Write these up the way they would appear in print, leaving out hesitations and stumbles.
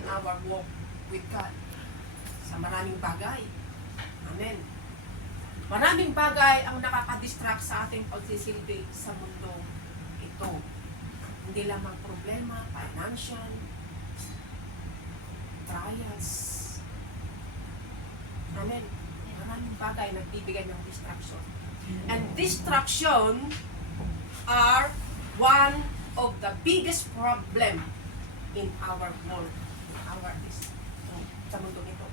in our walk with God. Sa maraming bagay. Amen. Maraming bagay ang nakakadistract sa ating pagsisilbi sa mundo ito. Hindi lamang problema, financial, trials. Amen. Maraming bagay nagbibigay ng distraction. And distraction are one of the biggest problem in our world, sa mundo ito.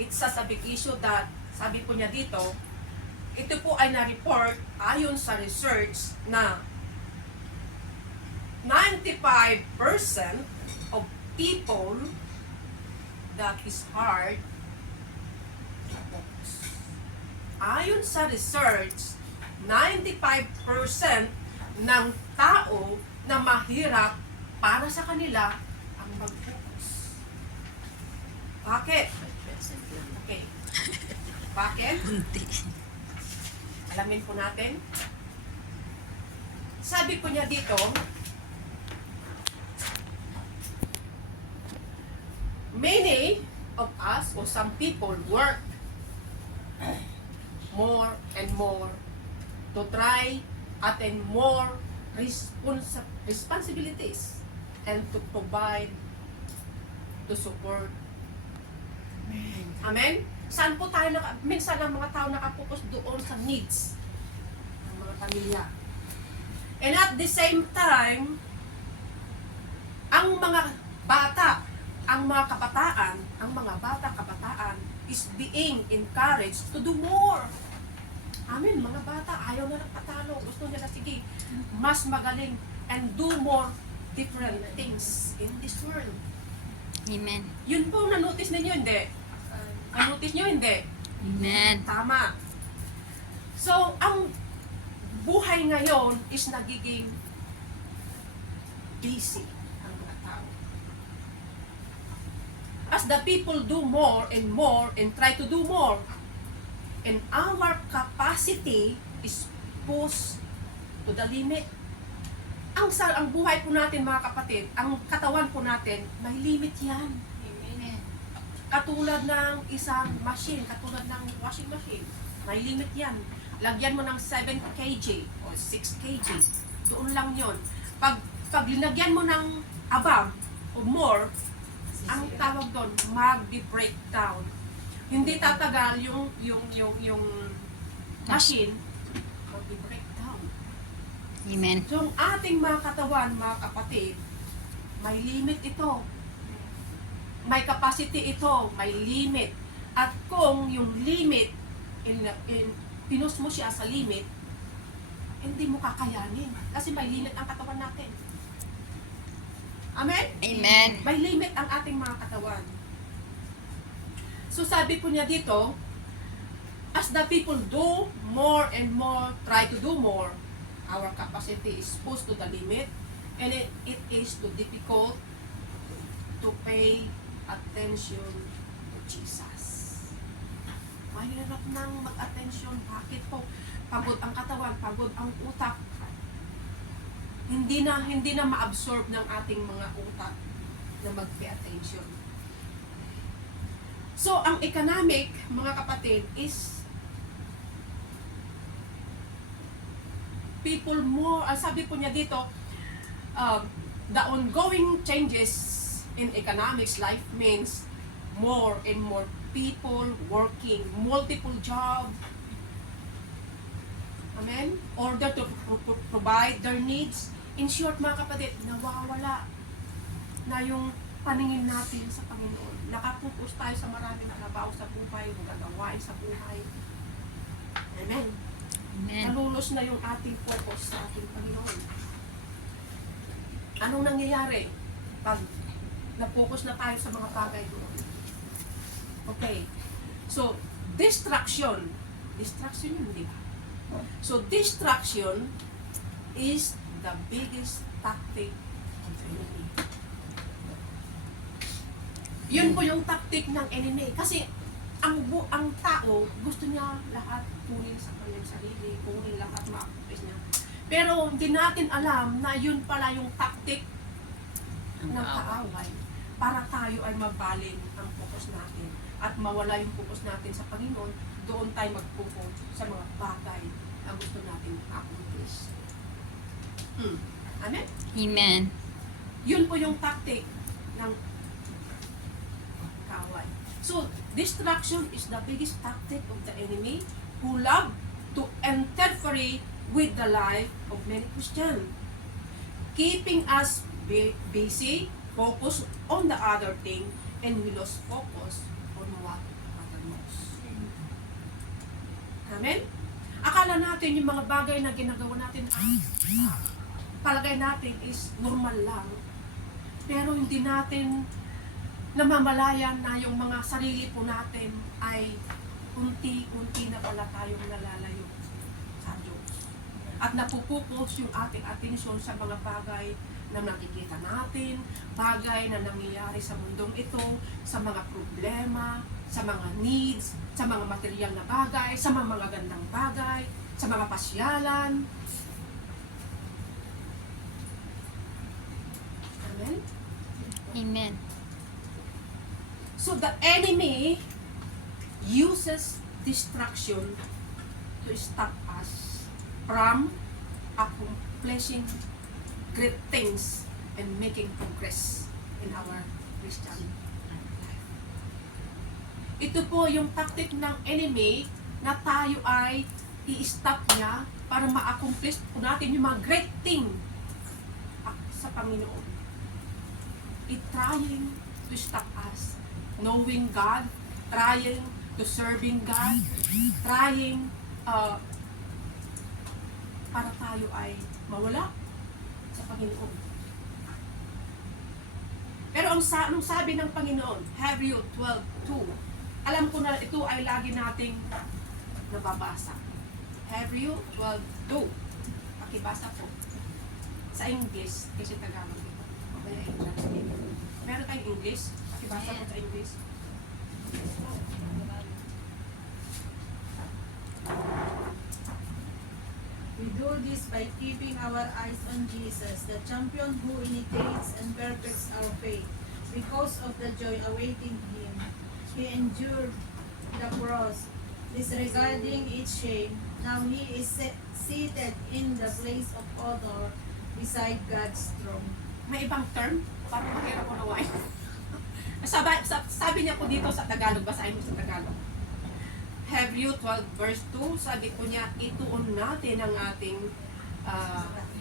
It's such a big issue that, sabi po niya dito, ito po ay na-report ayon sa research na 95% of people that is hard to focus. Ayon sa research, 95% ng tao na mahirap para sa kanila ang mag-focus. Bakit? Okay. Bakit? Alamin po natin. Sabi po niya dito, many of us or some people work more and more to try attain more responsibilities and to provide, to support. Amen? Saan po tayo, minsan ang mga tao nakapokus doon sa needs ng mga pamilya. And at the same time, ang mga bata, ang mga kabataan is being encouraged to do more. Amen, mga bata, ayaw na nagpatalo. Gusto niya na, sige, mas magaling and do more different things in this world. Amen. Yun po, na-notice ninyo, hindi? Na-notice nyo, hindi? Amen. Tama. So, ang buhay ngayon is nagiging busy ang mga tao. As the people do more and try to do more, and our capacity is pushed to the limit. Ang buhay po natin, mga kapatid, ang katawan po natin, may limit yan. Katulad ng isang machine, katulad ng washing machine, may limit yan. Lagyan mo ng 7 kg o 6 kg, doon lang yon. Pag linagyan mo ng above o more, ang tawag doon, mag-breakdown. Hindi tatagal yung machine, mag-breakdown. Amen. So, ang ating mga katawan, mga kapatid, may limit ito. May capacity ito, may limit. At kung yung limit, pinus mo siya sa limit, hindi mo kakayanin. Kasi may limit ang katawan natin. Amen? Amen. May limit ang ating mga katawan. So sabi po niya dito, as the people do more and more, try to do more, our capacity is pushed to the limit, and it is too difficult to pay attention to Jesus. Mahirap nang mag-attention. Bakit po? Pagod ang katawan, pagod ang utak. Hindi na ma-absorb ng ating mga utak na mag-pay attention. So, ang economic, mga kapatid, is people more, sabi po niya dito, the ongoing changes in economics life means more and more people working multiple jobs. Amen? Order to provide their needs. In short, mga kapatid, nawawala na yung paningin natin sa Panginoon. Nakapokus tayo sa maraming trabaho sa buhay, magagawain sa buhay. Amen? Amen. Nalulos na yung ating focus sa ating Panginoon. Anong nangyayari pag na-focus na tayo sa mga bagay doon? Okay. So, distraction yun, di ba? So, distraction is the biggest tactic of the enemy. Yun po yung tactic ng enemy. Kasi, ang tao, gusto niya lahat kunin sa kanyang sarili, kunin lahat ma-accomplish niya. Pero, hindi natin alam na yun pala yung tactic ng kaaway. para tayo ay mabalin ang focus natin at mawala yung focus natin sa Panginoon, doon tayo mag-focus sa mga bagay na gusto natin accomplish. Amen? Amen. Yun po yung tactic ng kaway. So, distraction is the biggest tactic of the enemy who love to interfere with the life of many Christians, keeping us busy, focus on the other thing, and we lose focus on what matters. Amen? Akala natin yung mga bagay na ginagawa natin, palagay natin is normal lang. Pero hindi natin namamalayan na yung mga sarili po natin ay unti-unti na pala tayong nalalayo sa Diyos. At napupukus yung ating atensyon sa mga bagay na nakikita natin, bagay na nangyayari sa mundong ito, sa mga problema, sa mga needs, sa mga material na bagay, sa mga magagandang bagay, sa mga pasyalan. Amen? Amen. So the enemy uses distraction to stop us from accomplishing great things and making progress in our Christian life. Ito po yung tactic ng enemy na tayo ay i-stop niya para ma-accomplish po natin yung mga great thing sa Panginoon. Trying to stop us knowing God, trying to serving God, trying para tayo ay mawala sa Panginoon. Pero anong sabi ng Panginoon? Hebrew 12:2. Alam ko na ito ay lagi nating nababasa. Hebrew 12:2. Pakibasa po. Sa English, kasi Tagalog ito. Mamaya i-translate. Meron tayong English? Pakibasa po sa English. We do this by keeping our eyes on Jesus, the champion who initiates and perfects our faith. Because of the joy awaiting him, he endured the cross, disregarding its shame. Now he is seated in the place of honor beside God's throne. May ibang term? Parang mahirap ko nawain. Sabi niya po dito sa Tagalog, basahin mo sa Tagalog. Hebrew 12 verse 2, sabi po niya, ituon natin ang ating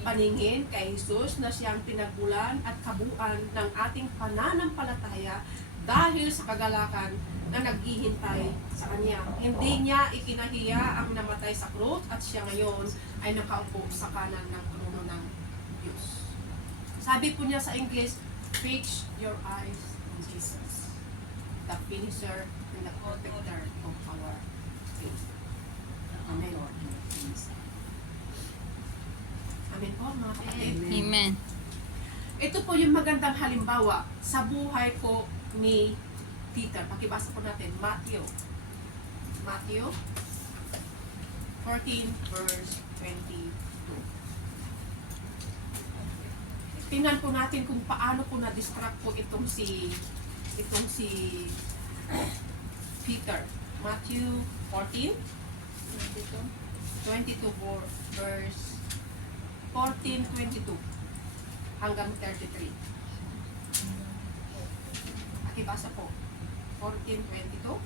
paningin kay Jesus na siyang tinagulan at kabuuan ng ating pananampalataya dahil sa kagalakan na naghihintay sa Kanya. Hindi niya ikinahiya ang namatay sa krus at siya ngayon ay nakaupo sa kanan ng trono ng Diyos. Sabi po niya sa English, fix your eyes on Jesus, the finisher and the perfecter of our faith. Amen. Amen po, mga kapatid. Amen. Ito po yung magandang halimbawa sa buhay po ni Peter. Pakibasa po natin, Matthew 14 verse 22. Tingnan po natin kung paano po na-distract po itong si Peter. Matthew 14 22 verse 14-22 hanggang 33. Pakibasa po. 14-22.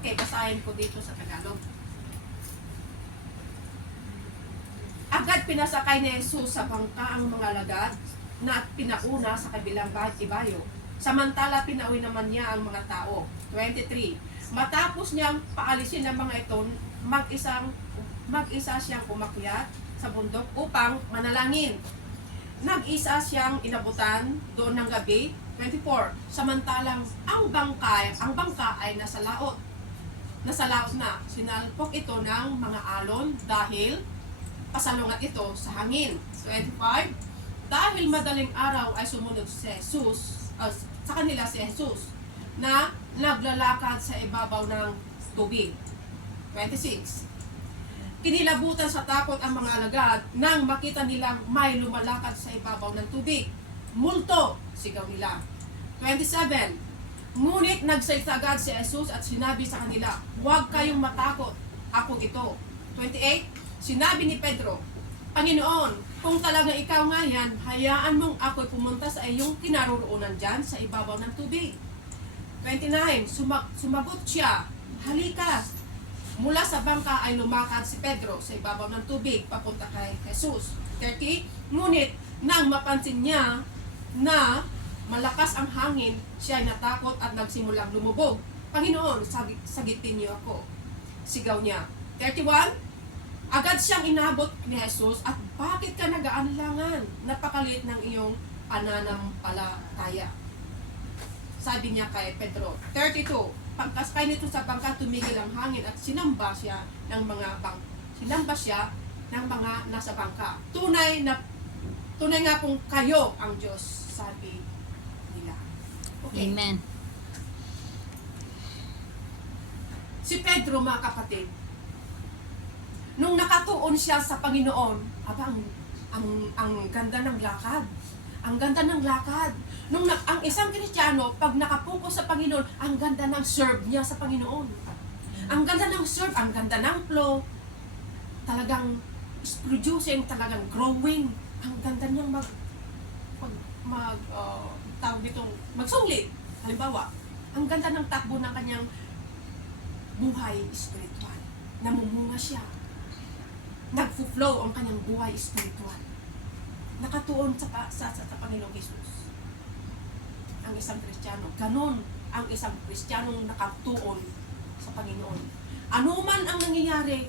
Okay, basahin ko dito sa Tagalog. Agad pinasakay ni Jesus sa bangka ang mga alagad na pinauna sa kabilang ibayo. Samantala pinauwi naman niya ang mga tao. 23. Matapos niyang paalisin ang mga ito, mag-isa siyang umakyat sa bundok upang manalangin. Nag-isa siyang inabutan doon ng gabi. 24. Samantalang ang bangka ay nasa laot. Nasa laot na. Sinalpok ito ng mga alon dahil pasalungat ito sa hangin. 25. Dahil madaling araw ay sumunod si Jesus, sa kanila si Jesus, na naglalakad sa ibabaw ng tubig. 26. Kinilabutan sa takot ang mga alagad nang makita nilang may lumalakad sa ibabaw ng tubig. Multo, sigaw nila. 27. Ngunit nagsalita agad si Jesus at sinabi sa kanila, huwag kayong matakot, ako ito. 28. Sinabi ni Pedro, Panginoon, kung talaga ikaw nga yan, hayaan mong ako'y pumunta sa iyong kinaroroonan dyan sa ibabaw ng tubig. 29. Sumagot siya, halika. Mula sa bangka ay lumakad si Pedro sa ibabaw ng tubig papunta kay Jesus. 30. Ngunit nang mapansin niya na malakas ang hangin, siya ay natakot at nagsimulang lumubog. Panginoon, sagitin niyo ako. Sigaw niya. 31. Agad siyang inabot ni Jesus at bakit ka nag-aanlangan? Napakaliit ng iyong pananampalataya. Sabi niya kay Pedro. 32. Pagkaskay nito sa bangka, tumigil ang hangin at sinamba siya ng mga nasa bangka. Tunay nga pong kayo ang Diyos, sabi nila. Okay. Amen. Si Pedro, mga kapatid, nung nakatuon siya sa Panginoon, ang ganda ng lakad. Ang ganda ng lakad. Ang isang Kristiyano, pag nakapokus sa Panginoon, ang ganda ng serve niya sa Panginoon. Ang ganda ng serve, ang ganda ng flow. Talagang is producing, talagang growing. Ang ganda niyang magsulit. Halimbawa, ang ganda ng takbo ng kanyang buhay spiritual. Namumunga siya. Nagfo-flow ang kanyang buhay spiritual. Nakatuon sa Panginoong Jesus. Ang isang Kristiyano. Ganon ang isang Kristiyanong nakatuon sa Panginoon. Ano man ang nangyayari,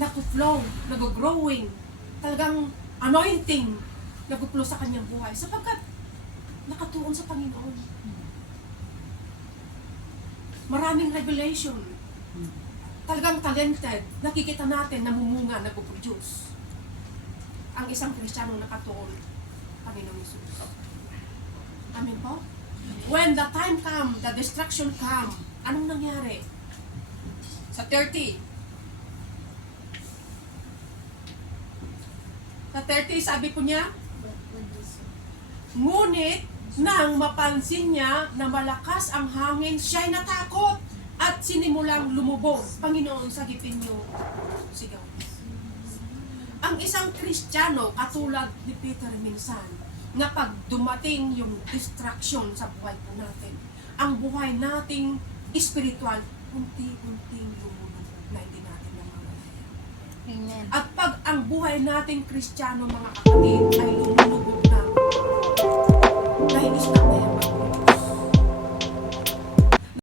nag-flow, nag-growing, talagang anointing, nag-flow sa kanyang buhay. Sapagkat nakatuon sa Panginoon. Maraming revelation. Talagang talented. Nakikita natin, namumunga, nag-produce. Ang isang Kristiyanong nakatuon, Panginoong Jesus. Amen po? When the time come, the destruction come, anong nangyari? Sa 30. Sa 30, sabi po niya, ngunit nang mapansin niya na malakas ang hangin, siya'y natakot at sinimulang lumubog. Panginoon, sagipin niyo, sigaw. Ang isang Kristiyano, katulad ni Peter minsan, na pag dumating yung distraction sa buhay po natin, ang buhay nating spiritual, unti-unting lumulubog na hindi natin namamalayan. Amen. At pag ang buhay nating Kristiyano, mga kapatid, ay lumulubog,